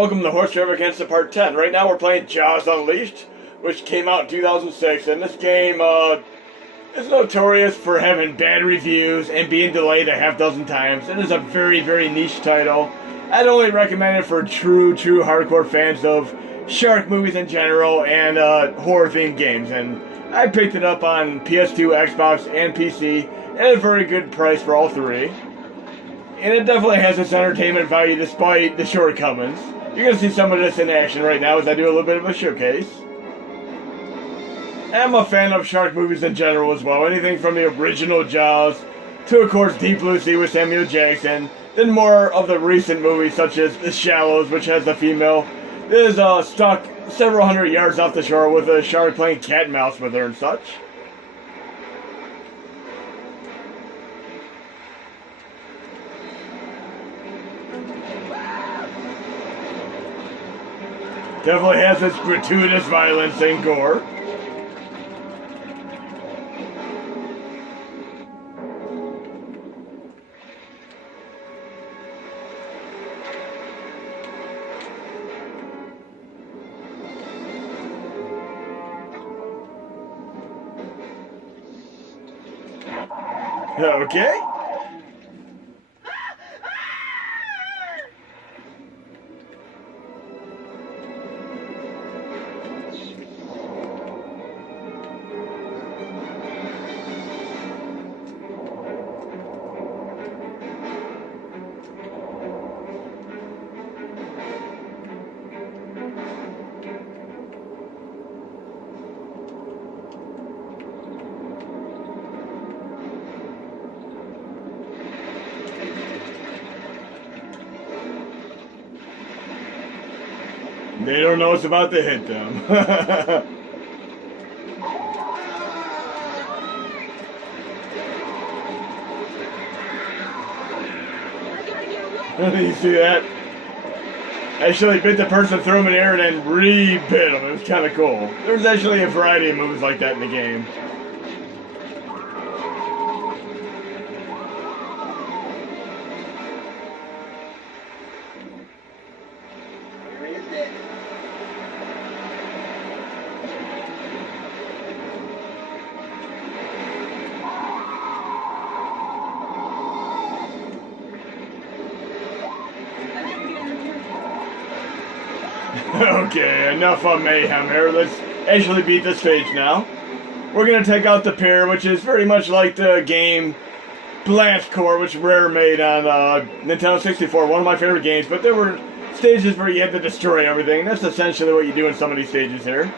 welcome to Stravaganza Part 10. Right now we're playing Jaws Unleashed, which came out in 2006, and this game is notorious for having bad reviews and being delayed a half dozen times. It is a very, very niche title. I'd only recommend it for true hardcore fans of shark movies in general and horror-themed games, and I picked it up on PS2, Xbox, and PC at a very good price for all three. And it definitely has its entertainment value despite the shortcomings. You're going to see some of this in action right now as I do a little bit of a showcase. I'm a fan of shark movies in general as well. Anything from the original Jaws to, of course, Deep Blue Sea with Samuel Jackson. Then more of the recent movies such as The Shallows, which has a female that is stuck several hundred yards off the shore with a shark playing cat and mouse with her and such. Definitely has its gratuitous violence and gore. Okay. They don't know it's about to hit them. You see that? Actually bit the person, threw him in the air, and then re-bit him. It was kind of cool. There's actually a variety of moves like that in the game. Okay, enough of mayhem here. Let's actually beat the stage now. We're going to take out the pier, which is very much like the game Blast Corps, which Rare made on Nintendo 64. One of my favorite games, but there were stages where you had to destroy everything. That's essentially what you do in some of these stages here.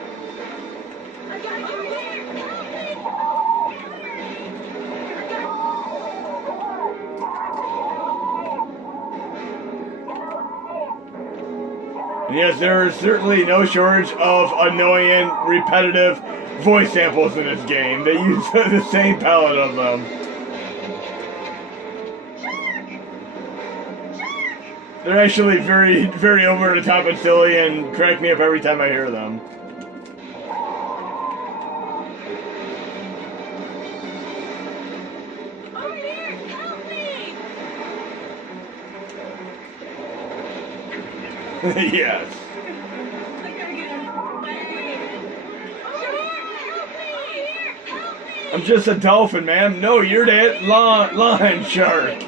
And yes, there is certainly no shortage of annoying, repetitive voice samples in this game. They use the same palette of them. They're actually very, very over the top and silly and crack me up every time I hear them. Yes. I'm just a dolphin, man. No, you're that lion shark.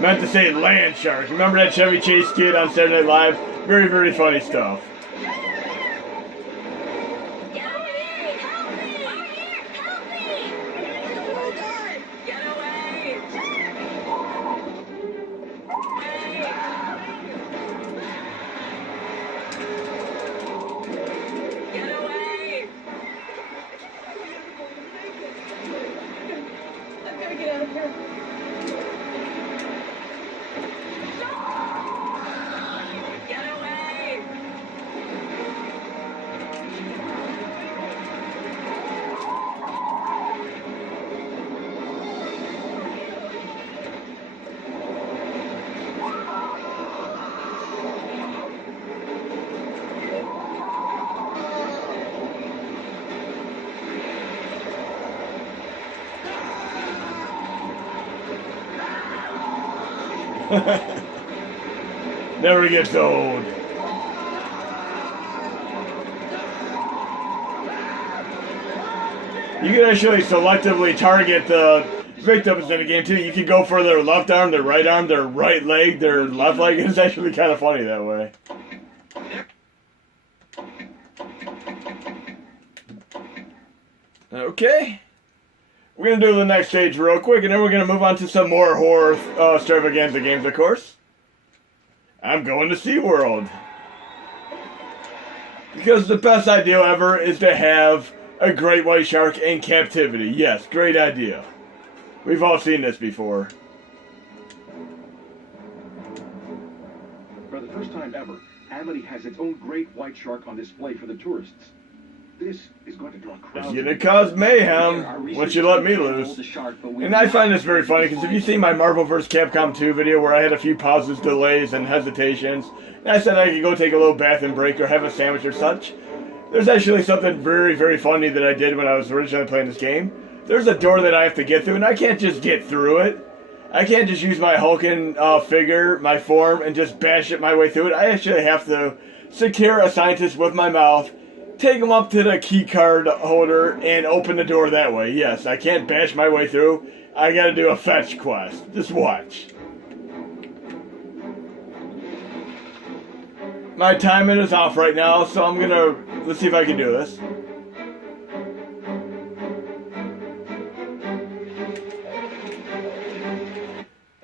Meant to say land shark. Remember that Chevy Chase kid on Saturday Night Live? Very, very funny stuff. Never gets old. You can actually selectively target the victims in the game too. You can go for their left arm, their right leg, their left leg. It's actually kind of funny that way. Okay. We're going to do the next stage real quick, and then we're going to move on to some more horror Stravaganza games, of course. I'm going to SeaWorld. Because the best idea ever is to have a great white shark in captivity. Yes, great idea. We've all seen this before. For the first time ever, Amity has its own great white shark on display for the tourists. This is going to draw crowds. It's going to cause mayhem once you let me loose. And I find this very funny because if you see my Marvel vs. Capcom 2 video where I had a few pauses, delays, and hesitations, and I said I could go take a little bath and break or have a sandwich or such, there's actually something very, very funny that I did when I was originally playing this game. There's a door that I have to get through, and I can't just get through it. I can't just use my Hulking figure, my form, and just bash it my way through it. I actually have to secure a scientist with my mouth, take him up to the key card holder, and open the door that way. Yes, I can't bash my way through. I gotta do a fetch quest. Just watch. My timing is off right now, so I'm gonna... Let's see if I can do this.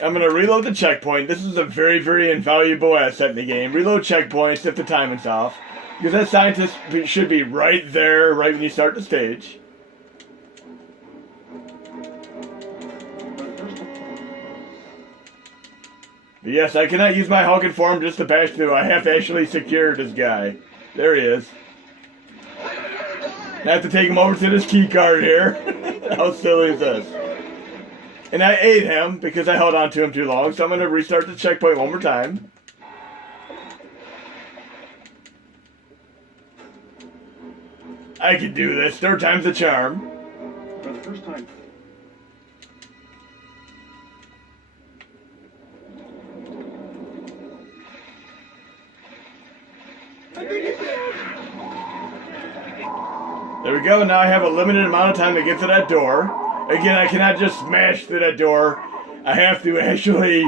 I'm going to reload the checkpoint. This is a very, very invaluable asset in the game. Reload checkpoints if the timing's off. Because that scientist should be right there, right when you start the stage. But yes, I cannot use my Hulking form just to bash through. I have to actually secure this guy. There he is. I have to take him over to this key card here. How silly is this? And I ate him because I held on to him too long, so I'm going to restart the checkpoint one more time. I can do this. Third time's the charm. For the first time. There we go. Now I have a limited amount of time to get to that door. Again, I cannot just smash through that door. I have to actually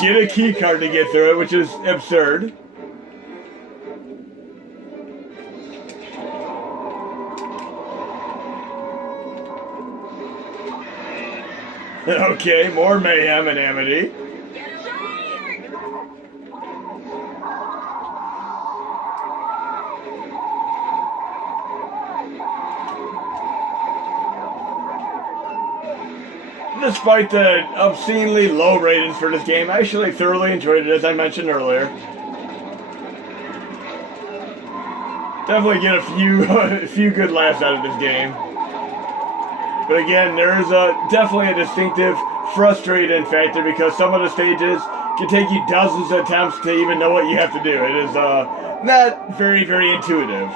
get a key card to get through it, which is absurd. Okay, more mayhem and Amity. Despite the obscenely low ratings for this game, I actually thoroughly enjoyed it, as I mentioned earlier. Definitely get a few good laughs out of this game. But again, there's definitely a distinctive frustrating factor because some of the stages can take you dozens of attempts to even know what you have to do. It is not very, very intuitive.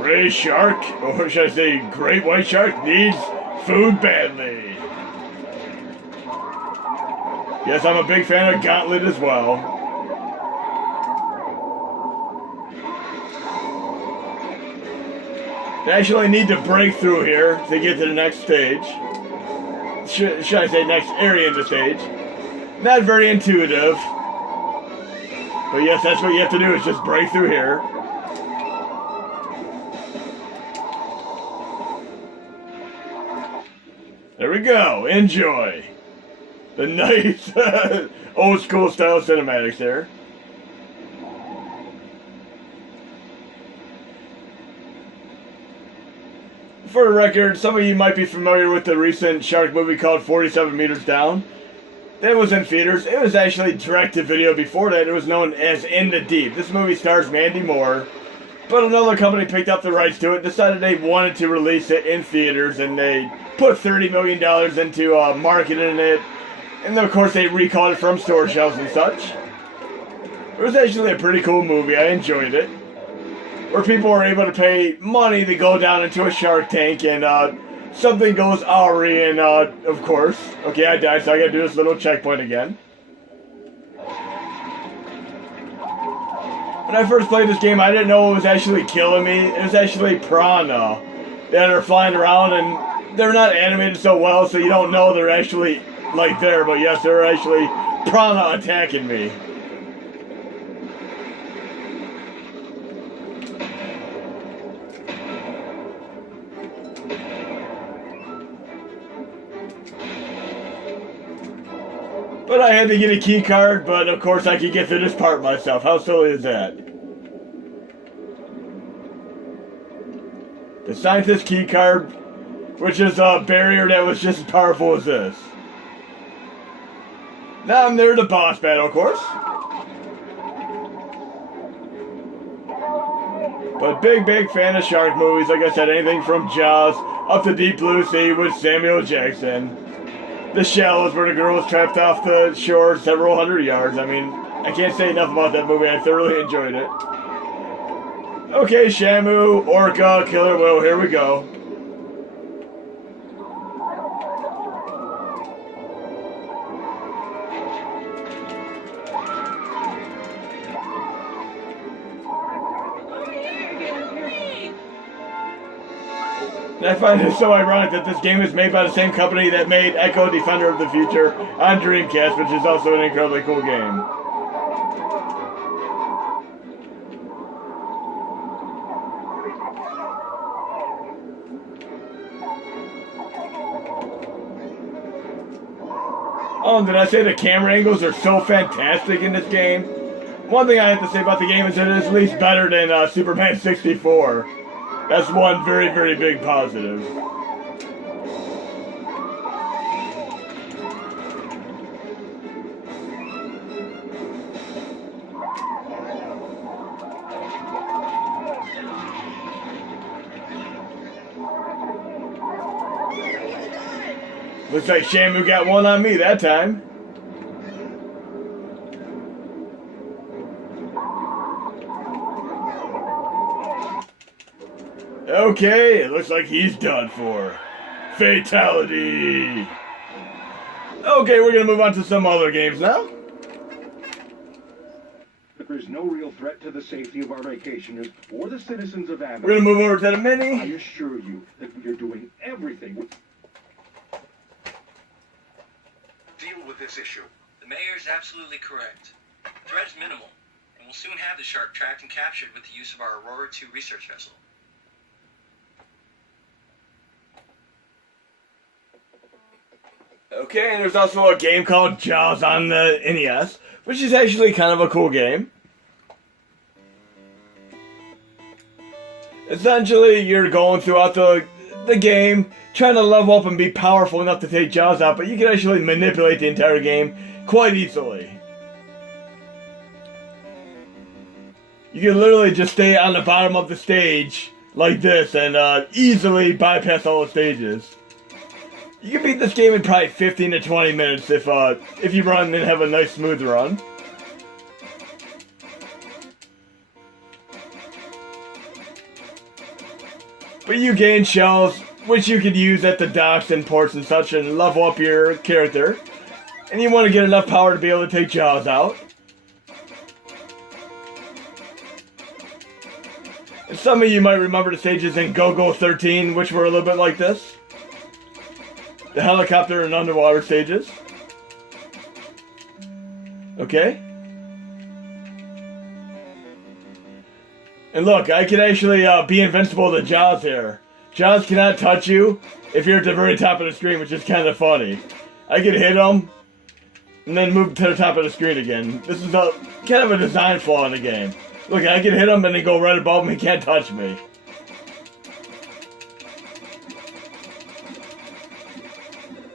Gray shark, or should I say great white shark, needs food badly. Yes, I'm a big fan of Gauntlet as well. I actually need to break through here to get to the next stage. Should I say next area in the stage. Not very intuitive. But yes, that's what you have to do, is just break through here. There we go. Enjoy. The nice old school style cinematics there. For the record, some of you might be familiar with the recent shark movie called 47 Meters Down. That was in theaters. It was actually direct-to-video before that. It was known as In the Deep. This movie stars Mandy Moore, but another company picked up the rights to it, decided they wanted to release it in theaters, and they put $30 million into marketing it. And then, of course, they recalled it from store shelves and such. It was actually a pretty cool movie. I enjoyed it. where people are able to pay money to go down into a shark tank and something goes awry and of course, okay, I died, so I gotta do this little checkpoint again. When I first played this game, I didn't know it was actually killing me. It was actually piranha that are flying around, and they're not animated so well, so you don't know they're actually like there, but yes, they're actually piranha attacking me. But I had to get a key card, but of course I could get through this part myself. How silly is that? The scientist key card, which is a barrier that was just as powerful as this. Now I'm near the boss battle, of course. But big fan of shark movies. Like I said, anything from Jaws up to Deep Blue Sea with Samuel Jackson. The Shallows, where the girl was trapped off the shore several hundred yards. I mean, I can't say enough about that movie. I thoroughly enjoyed it. Okay, Shamu, Orca, Killer Whale, here we go. And I find it so ironic that this game is made by the same company that made Echo Defender of the Future on Dreamcast, which is also an incredibly cool game. Oh, did I say the camera angles are so fantastic in this game? One thing I have to say about the game is that it is at least better than Superman 64. That's one very big positive. Looks like Shamu got one on me that time. Okay, it looks like he's done for. Fatality! Okay, we're gonna move on to some other games now. There's no real threat to the safety of our vacationers or the citizens of Abbott. We're gonna move over to the Mini. I assure you that we are doing everything we deal with this issue. The mayor is absolutely correct. The threat is minimal, and we'll soon have the shark tracked and captured with the use of our Aurora 2 research vessel. Okay, and there's also a game called Jaws on the NES, which is actually kind of a cool game. Essentially, you're going throughout the game, trying to level up and be powerful enough to take Jaws out, but you can actually manipulate the entire game quite easily. You can literally just stay on the bottom of the stage like this and easily bypass all the stages. You can beat this game in probably 15 to 20 minutes if you run and have a nice smooth run. But you gain shells, which you could use at the docks and ports and such and level up your character. And you want to get enough power to be able to take Jaws out. And some of you might remember the stages in Go-Go 13, which were a little bit like this. The helicopter and underwater stages. Okay. And look, I can actually be invincible to Jaws here. Jaws cannot touch you if you're at the very top of the screen, which is kind of funny. I can hit him and then move to the top of the screen again. This is kind of a design flaw in the game. Look, I can hit him and then go right above him. He can't touch me.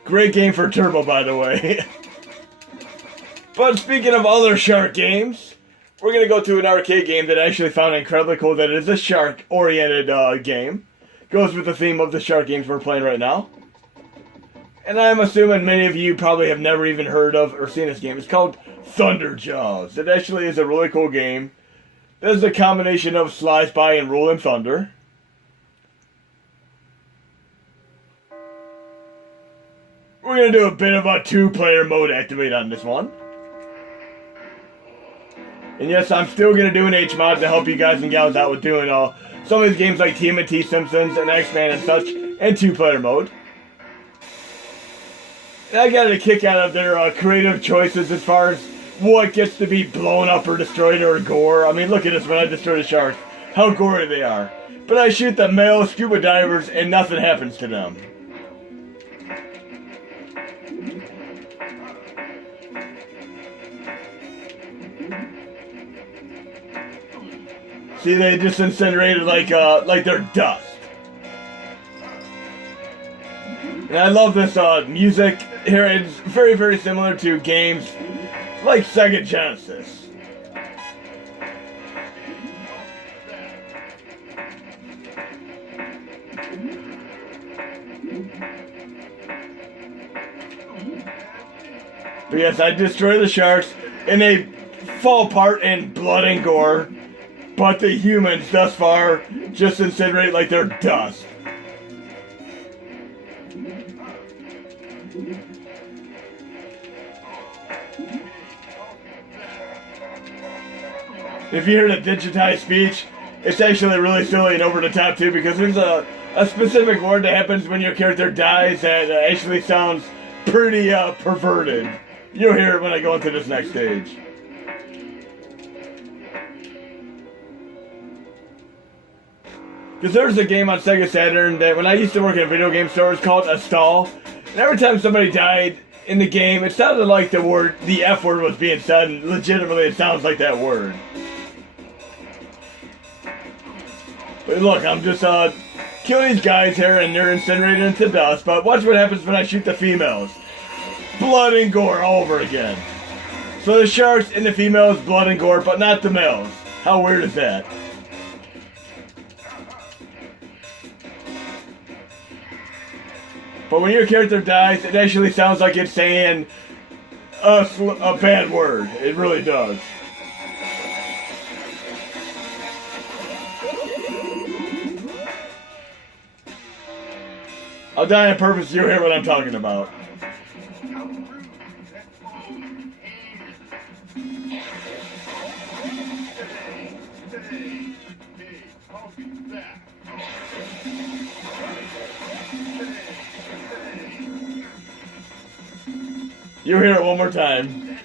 Great game for Turbo, by the way. But speaking of other shark games, we're going to go to an arcade game that I actually found incredibly cool. That is a shark-oriented game. Goes with the theme of the shark games we're playing right now. And I'm assuming many of you probably have never even heard of or seen this game. It's called Thunder Jaws. It actually is a really cool game. This is a combination of Sly Spy and Rolling Thunder. We're going to do a bit of a 2-player mode activate on this one. And yes, I'm still going to do an H-mod to help you guys and gals out with doing some of these games like TMNT Simpsons and X-Men and such, and 2-player mode. And I got a kick out of their creative choices as far as what gets to be blown up or destroyed or gore. I mean, look at this when I destroy the sharks, how gory they are. But I shoot the male scuba divers and nothing happens to them. See, they just incinerated like they're dust. And I love this music here. It's very, very similar to games like Sega Genesis. But yes, I destroy the sharks and they fall apart in blood and gore. But the humans, thus far, just incinerate like they're dust. If you hear the digitized speech, it's actually really silly and over the top too, because there's a specific word that happens when your character dies that actually sounds pretty perverted. You'll hear it when I go into this next stage. Because there's a game on Sega Saturn that when I used to work at a video game store, it's called A Stall. And every time somebody died in the game, it sounded like the F word was being said, and legitimately it sounds like that word. But look, I'm just killing these guys here and they're incinerated into dust, but watch what happens when I shoot the females. Blood and gore all over again. So the sharks and the females, blood and gore, but not the males. How weird is that? But when your character dies, it actually sounds like it's saying a bad word. It really does. I'll die on purpose so you hear what I'm talking about. You hear it one more time.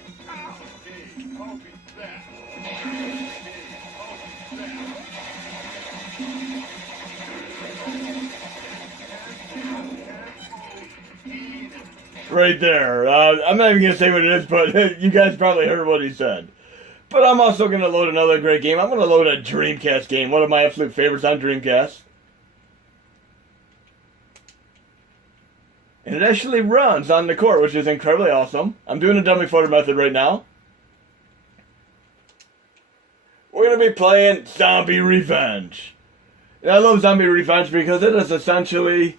Right there. I'm not even going to say what it is, but you guys probably heard what he said. But I'm also going to load another great game. I'm going to load a Dreamcast game, one of my absolute favorites on Dreamcast. And it actually runs on the core, which is incredibly awesome. I'm doing a dummy photo method right now. We're going to be playing Zombie Revenge. And I love Zombie Revenge because it is essentially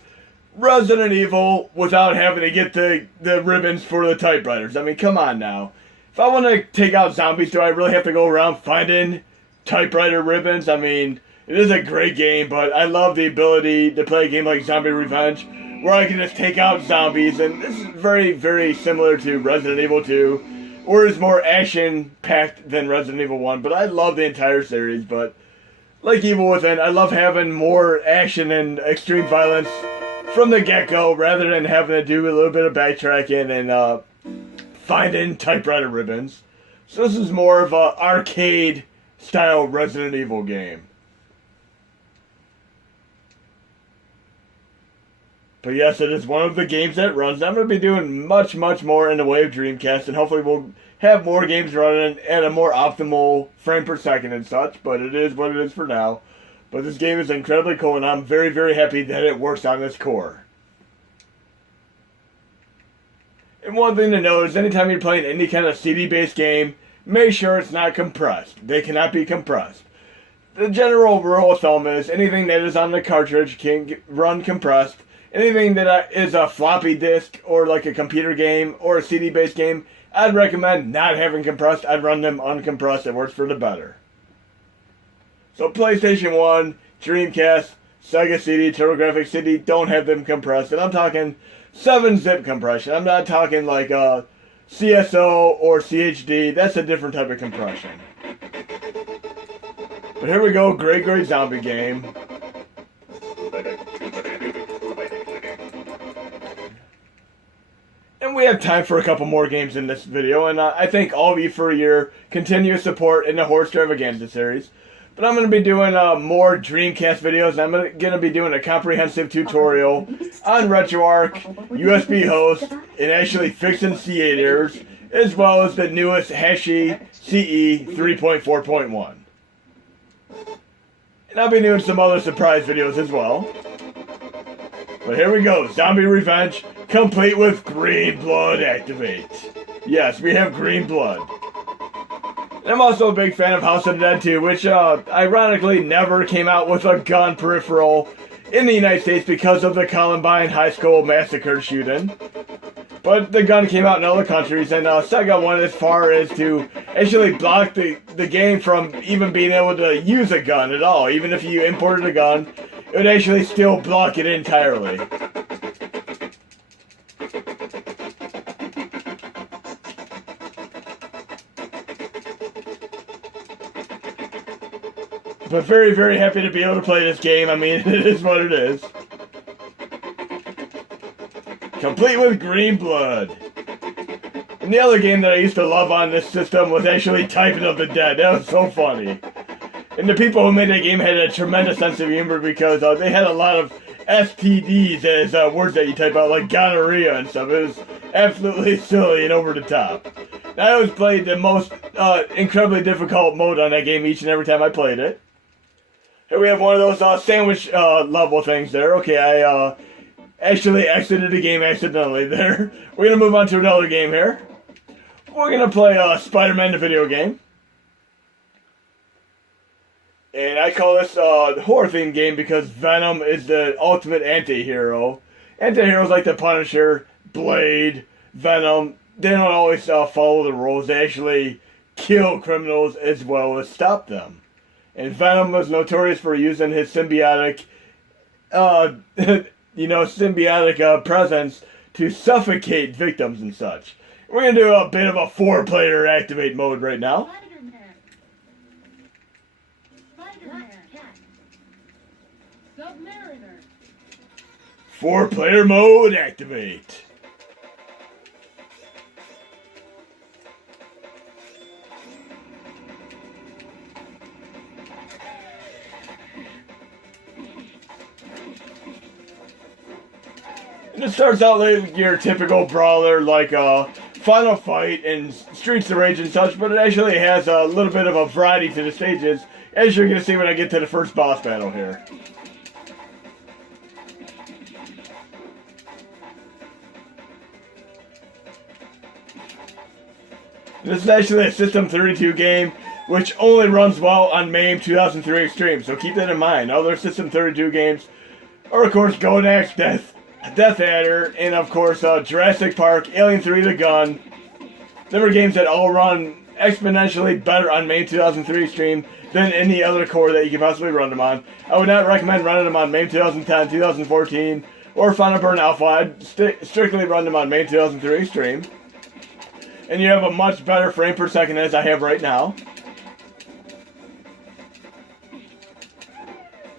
Resident Evil without having to get the ribbons for the typewriters. I mean, come on now. If I want to take out zombies, do I really have to go around finding typewriter ribbons? I mean, it is a great game, but I love the ability to play a game like Zombie Revenge, where I can just take out zombies, and this is very, very similar to Resident Evil 2, or is more action-packed than Resident Evil 1, but I love the entire series, but like Evil Within, I love having more action and extreme violence from the get-go, rather than having to do a little bit of backtracking and finding typewriter ribbons. So this is more of an arcade-style Resident Evil game. But yes, it is one of the games that runs. I'm going to be doing much, much more in the way of Dreamcast, and hopefully we'll have more games running at a more optimal frame per second and such, but it is what it is for now. But this game is incredibly cool, and I'm very, very happy that it works on this core. And one thing to note is anytime you're playing any kind of CD-based game, make sure it's not compressed. They cannot be compressed. The general rule of thumb is anything that is on the cartridge can run compressed. Anything that is a floppy disk or like a computer game or a CD-based game, I'd recommend not having compressed. I'd run them uncompressed. It works for the better. So PlayStation 1, Dreamcast, Sega CD, TurboGrafx CD don't have them compressed. And I'm talking 7-zip compression. I'm not talking like CSO or CHD. That's a different type of compression. But here we go, great zombie game. And we have time for a couple more games in this video, and I thank all of you for your continuous support in the Horse Stravaganza series. But I'm going to be doing more Dreamcast videos, and I'm going to be doing a comprehensive tutorial on RetroArch, USB host, and actually fixing C8 errors, as well as the newest Hashi CE 3.4.1. And I'll be doing some other surprise videos as well. But here we go, Zombie Revenge, complete with green blood activate. Yes, we have green blood. And I'm also a big fan of House of the Dead 2, which ironically never came out with a gun peripheral in the United States because of the Columbine High School massacre shooting. But the gun came out in other countries, and Sega went as far as to actually block the game from even being able to use a gun at all. Even if you imported a gun, it would actually still block it entirely. But very, very happy to be able to play this game. I mean, it is what it is. Complete with green blood. And the other game that I used to love on this system was actually Typing of the Dead. That was so funny. And the people who made that game had a tremendous sense of humor because they had a lot of STDs as words that you type out, like gonorrhea and stuff. It was absolutely silly and over the top. And I always played the most incredibly difficult mode on that game each and every time I played it. Here we have one of those sandwich level things there. Okay, I actually exited the game accidentally there. We're going to move on to another game here. We're going to play Spider-Man the video game. And I call this the horror theme game because Venom is the ultimate anti-hero. Anti-heroes like the Punisher, Blade, Venom, they don't always follow the rules. They actually kill criminals as well as stop them. And Venom was notorious for using his symbiotic, symbiotic presence to suffocate victims and such. We're going to do a bit of a 4-player activate mode right now. Spider-Man. Submariner. 4-player mode activate. And it starts out like your typical brawler like Final Fight and Streets of Rage and such, but it actually has a little bit of a variety to the stages, as you're going to see when I get to the first boss battle here. This is actually a System 32 game, which only runs well on MAME 2003 Extreme, so keep that in mind. Other System 32 games are, of course, Golden Axe, Death Adder, and of course Jurassic Park, Alien 3 The Gun. There are games that all run exponentially better on MAME 2003 Extreme than any other core that you can possibly run them on. I would not recommend running them on MAME 2010, 2014, or Final Burn Alpha. I'd strictly run them on MAME 2003 Extreme. And you have a much better frame per second as I have right now.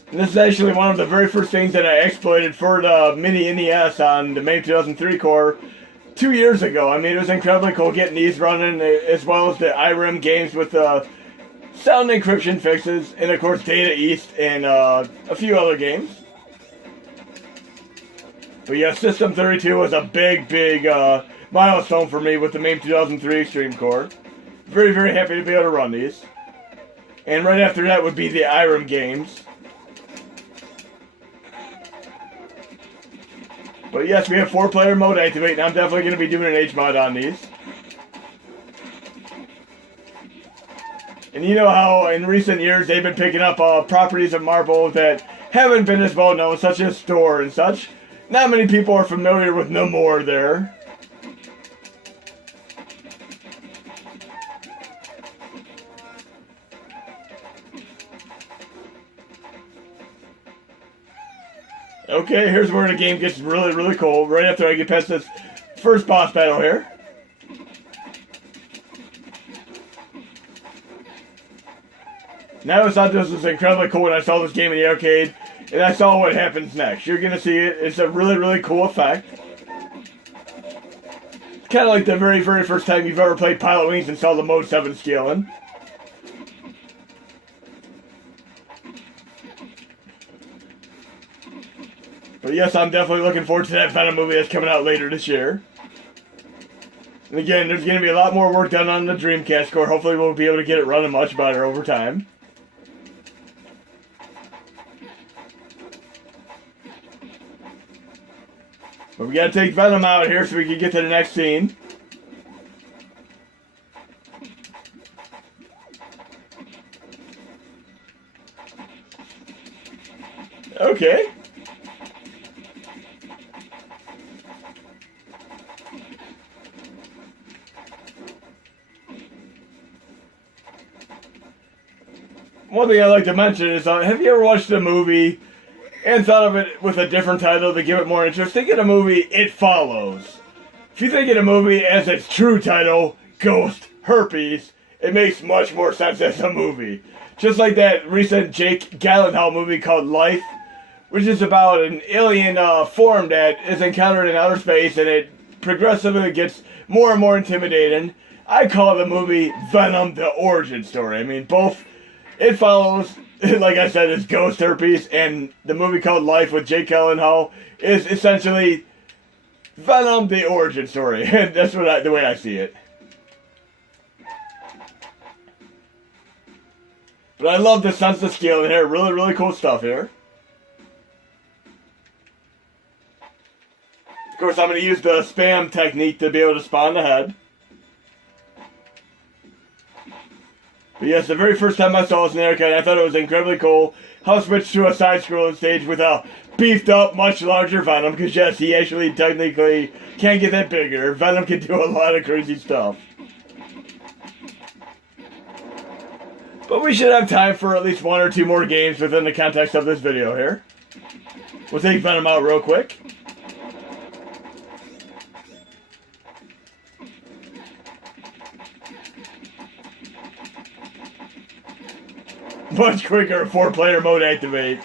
And this is actually one of the very first things that I exploited for the Mini NES on the MAME 2003 core 2 years ago. I mean, it was incredibly cool getting these running, as well as the IRIM games with sound encryption fixes, and of course Data East and a few other games. But yeah, System 32 was a big milestone for me with the MAME 2003 Extreme core. Very, very happy to be able to run these. And right after that would be the IRIM games. But yes, we have 4-player mode activate, and I'm definitely going to be doing an H-mod on these. And you know how in recent years they've been picking up properties of Marvel that haven't been as well known, such as Store and such. Not many people are familiar with No More there. Okay, here's where the game gets really, really cool. Right after I get past this first boss battle here. Now I thought this was incredibly cool when I saw this game in the arcade, and I saw what happens next. You're gonna see it. It's a really, really cool effect. It's kind of like the very, very first time you've ever played Pilot Wings and saw the Mode 7 scaling. But yes, I'm definitely looking forward to that Venom movie that's coming out later this year. And again, there's going to be a lot more work done on the Dreamcast core. Hopefully we'll be able to get it running much better over time. But we got to take Venom out here so we can get to the next scene. Okay. One thing I'd like to mention is, have you ever watched a movie and thought of it with a different title to give it more interest? Think of the movie It Follows. If you think of the movie as its true title, Ghost Herpes, it makes much more sense as a movie. Just like that recent Jake Gyllenhaal movie called Life, which is about an alien form that is encountered in outer space, and it progressively gets more and more intimidating. I call the movie Venom the origin story. I mean, both It Follows, like I said, is Ghost Herpes, and the movie called Life with Jake Gyllenhaal is essentially Venom the origin story. And that's what the way I see it. But I love the sense of scale in here. Really, really cool stuff here. Of course, I'm going to use the spam technique to be able to spawn the head. But yes, the very first time I saw this in the arcade, I thought it was incredibly cool how it switched to a side-scrolling stage with a beefed-up, much larger Venom. Because yes, he actually technically can't get that bigger. Venom can do a lot of crazy stuff. But we should have time for at least one or two more games within the context of this video here. We'll take Venom out real quick. Much quicker 4-player mode activate.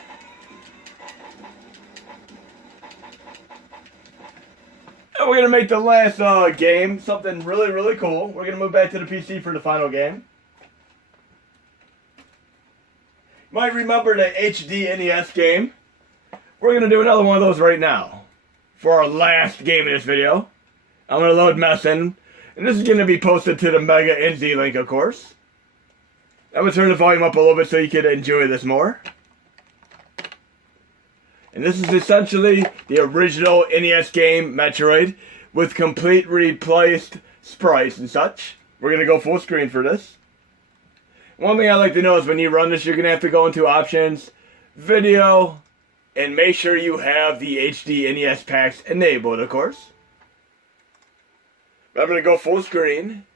And we're going to make the last game something really, really cool. We're going to move back to the PC for the final game. You might remember the HD NES game. We're going to do another one of those right now for our last game in this video. I'm going to load Mess in. And this is going to be posted to the Mega NZ link, of course. I'm going to turn the volume up a little bit so you can enjoy this more. And this is essentially the original NES game, Metroid, with complete replaced sprites and such. We're going to go full screen for this. One thing I like to know is when you run this, you're going to have to go into Options, Video, and make sure you have the HD NES packs enabled, of course. I'm going to go full screen.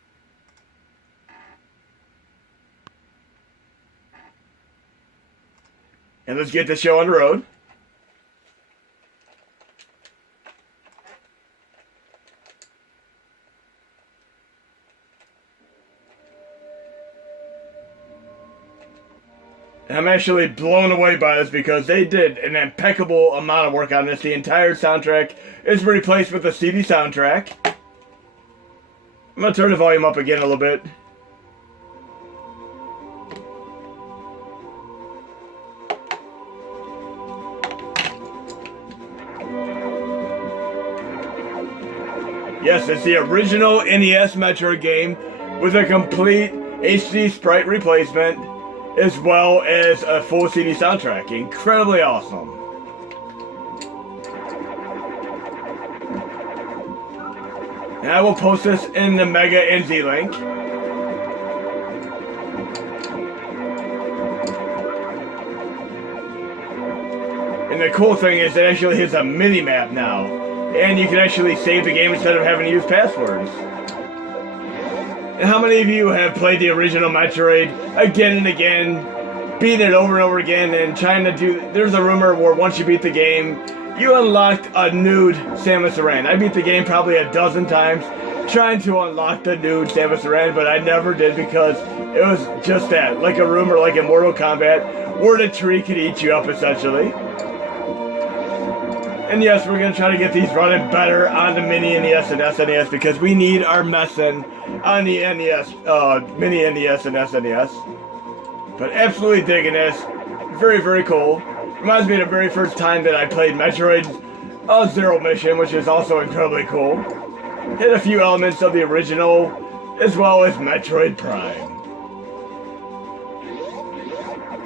And let's get the show on the road. I'm actually blown away by this because they did an impeccable amount of work on this. The entire soundtrack is replaced with a CD soundtrack. I'm going to turn the volume up again a little bit. Yes, it's the original NES Metroid game with a complete HD sprite replacement as well as a full CD soundtrack. Incredibly awesome. And I will post this in the Mega NZ link. And the cool thing is it actually has a mini-map now. And you can actually save the game instead of having to use passwords. And how many of you have played the original Metroid again and again, beating it over and over again, and trying to do... There's a rumor where once you beat the game, you unlocked a nude Samus Aran. I beat the game probably a dozen times trying to unlock the nude Samus Aran, but I never did because it was just that, like a room or like in Mortal Kombat, where the tree could eat you up essentially. And yes, we're going to try to get these running better on the Mini NES and SNES because we need our messin on the NES, Mini NES and SNES. But absolutely digging this. Very, very cool. Reminds me of the very first time that I played Metroid Zero Mission, which is also incredibly cool. Hit a few elements of the original, as well as Metroid Prime.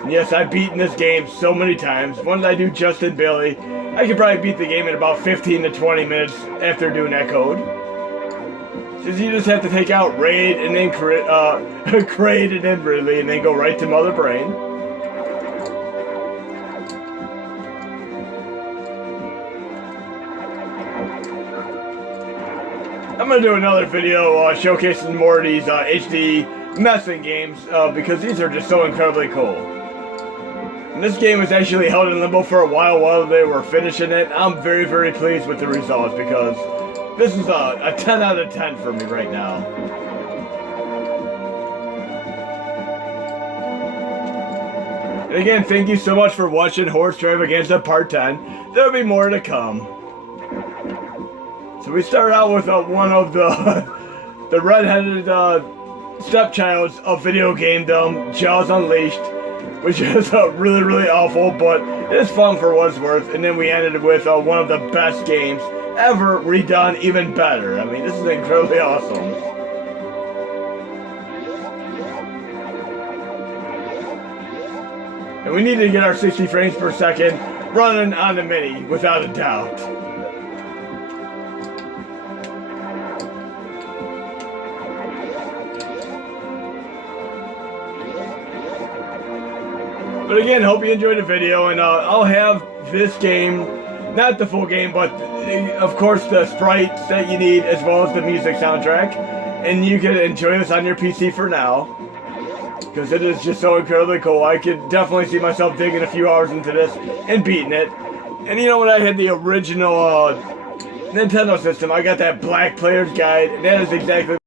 And yes, I've beaten this game so many times. Once I do Justin Billy, I could probably beat the game in about 15 to 20 minutes after doing that code. Since you just have to take out Raid and then Kraid and then Ridley and then go right to Mother Brain. I'm going to do another video showcasing more of these HD messing games because these are just so incredibly cool. And this game was actually held in limbo for a while they were finishing it. I'm very, very pleased with the results because this is a 10 out of 10 for me right now. And again, thank you so much for watching Horse Stravaganza Part 10. There'll be more to come. So we start out with one of the redheaded stepchilds of video gamedom, Jaws Unleashed, which is really, really awful, but it's fun for what it's worth. And then we ended with one of the best games ever redone even better. I mean, this is incredibly awesome. And we need to get our 60 frames per second running on the Mini, without a doubt. But again, hope you enjoyed the video, and I'll have this game, not the full game, but of course the sprites that you need, as well as the music soundtrack, and you can enjoy this on your PC for now, because it is just so incredibly cool. I could definitely see myself digging a few hours into this and beating it. And you know, when I had the original Nintendo system, I got that Black Player's Guide, and that is exactly